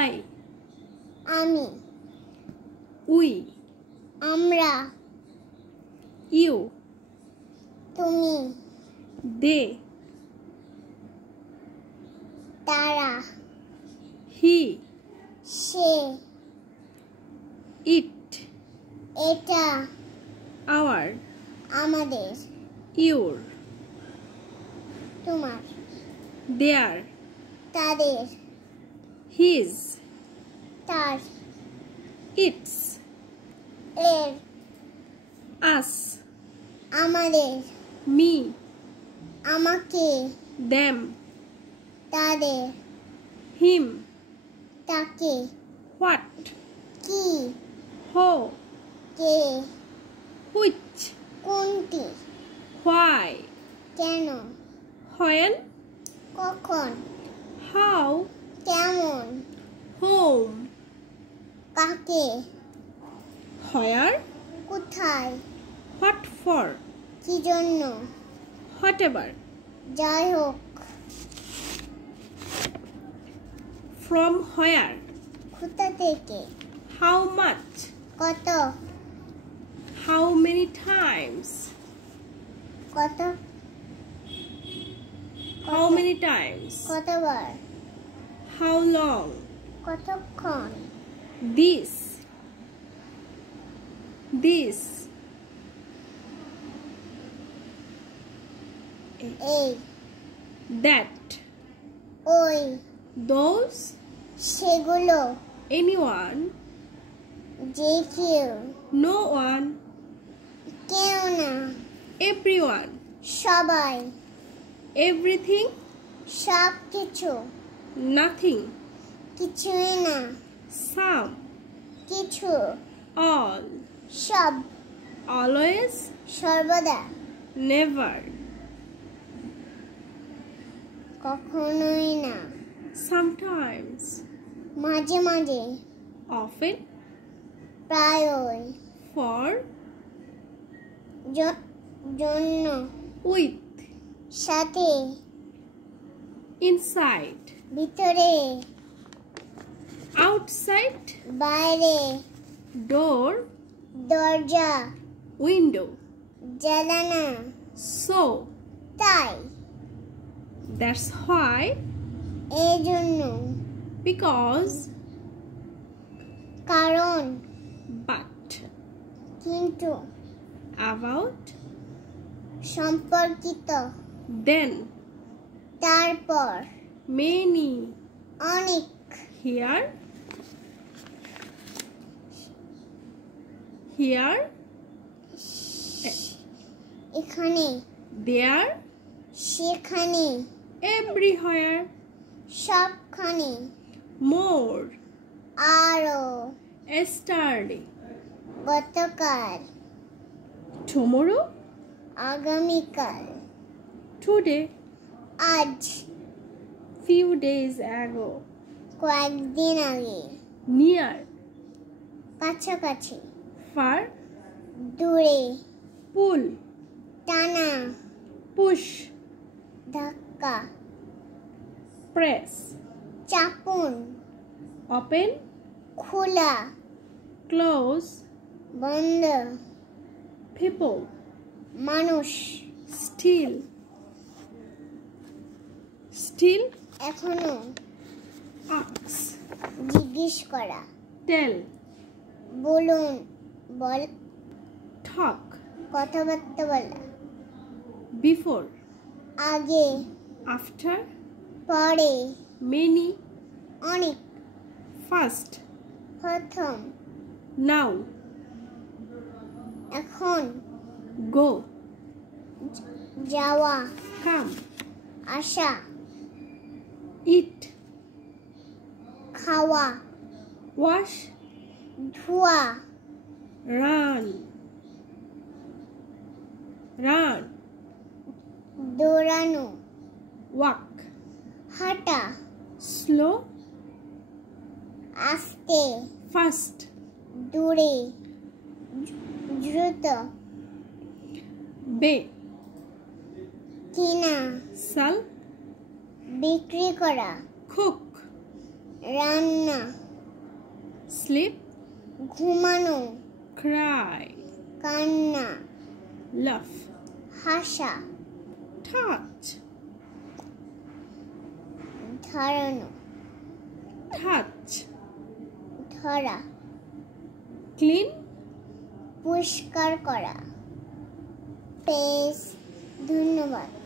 I, আমি, we, আমরা, you, তুমি, they, তারা, he, সে, it, এটা, our, আমাদের, your, তোমার, their, তাদের, his, তার, its, এর, us, আমাদের, me, আমাকে, them, তাদের, him, তাকে, what, কি, who, কে, which, কোনটি, why, কেন, when, কখন, how, কেমন, whom, কাকে, where, কোথায়, what for, কি জন্য, whatever, যাই হোক, from where, কোথা থেকে, how much, কত, how many times, কত, how many times, কতবার, how long, কতক্ষণ, this, এই, that, ওই, those, সেগুলো, anyone, যে কেউ, no one, কেউ না, everyone, সবাই, everything, সব কিছু, nothing, কিছুই না, some, কিছু, all, সব, always, সর্বদা, never, কখনোই না, sometimes, মাঝে মাঝে, often, প্রায়ই, for, জন্য, with, সাথে, inside, ভিতরে, outside, বাইরে, door, দরজা, window, জানালা, so, তাই, that's why, এই জন্য, because, কারণ, but, কিন্তু, about, সম্পর্কিত, then, তারপর, many, অনেক, here, এখানে, there, সেখানে, everywhere, সবখানে, more, আরো, yesterday, গতকাল, tomorrow, আগামীকাল, today, আজ, few days ago, কয়েকদিন আগে, near, কাছাকাছি, far, দূরে, pull, টানা, push, ধাক্কা, press, চাপুন, open, খোলা, close, বন্ধ, people, মানুষ, still, এখনো, ask, জিজ্ঞেস করা, tell, বলুন, বল, talk, কথাবার্তা বলা, before, আগে, after, পরে, many, অনেক, first, প্রথম, now, এখন, go, যাওয়া, come, আসা, eat, খাওয়া, wash, ধোয়া, run, দৌড়ানো, walk, হাঁটা, slow, আস্তে, fast, দূরে, দ্রুত, bake, কিনা, sell, বিক্রি করা, cook, রান্না, sleep, ঘুমানো, cry, কান্না, laugh, হাসা, touch, ধরানো, touch, ধরা, clean, পরিষ্কার করা। বেশ, ধন্যবাদ।